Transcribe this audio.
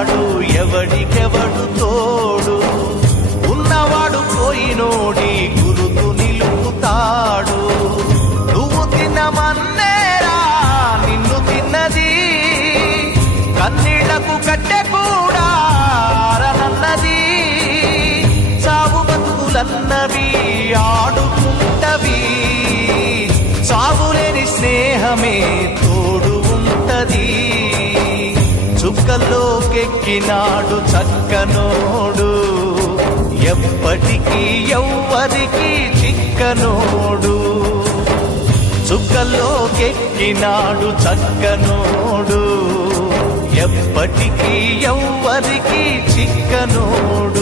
ఉంటాడు ఎవడికెవడు తోడు. ఉన్నవాడు పోయినోడి గురుతు నిలుపుతాడు. నువ్వు తిన్నమన్నేరా నిన్ను తిన్నది, కన్నీళ్లకు కట్టె కూడా ఆరనన్నది. చావు బతుకులన్నవి ఆడుకుంటవి, చావులేని తోడు ఉంటది. చుక్కల్లోకెక్కినాడు చక్కనోడు, ఎప్పటికీ ఎవ్వరికి చిక్కనోడు. చుక్కల్లోకెక్కినాడు చక్కనోడు, ఎప్పటికీ ఎవ్వరికి చిక్కనోడు.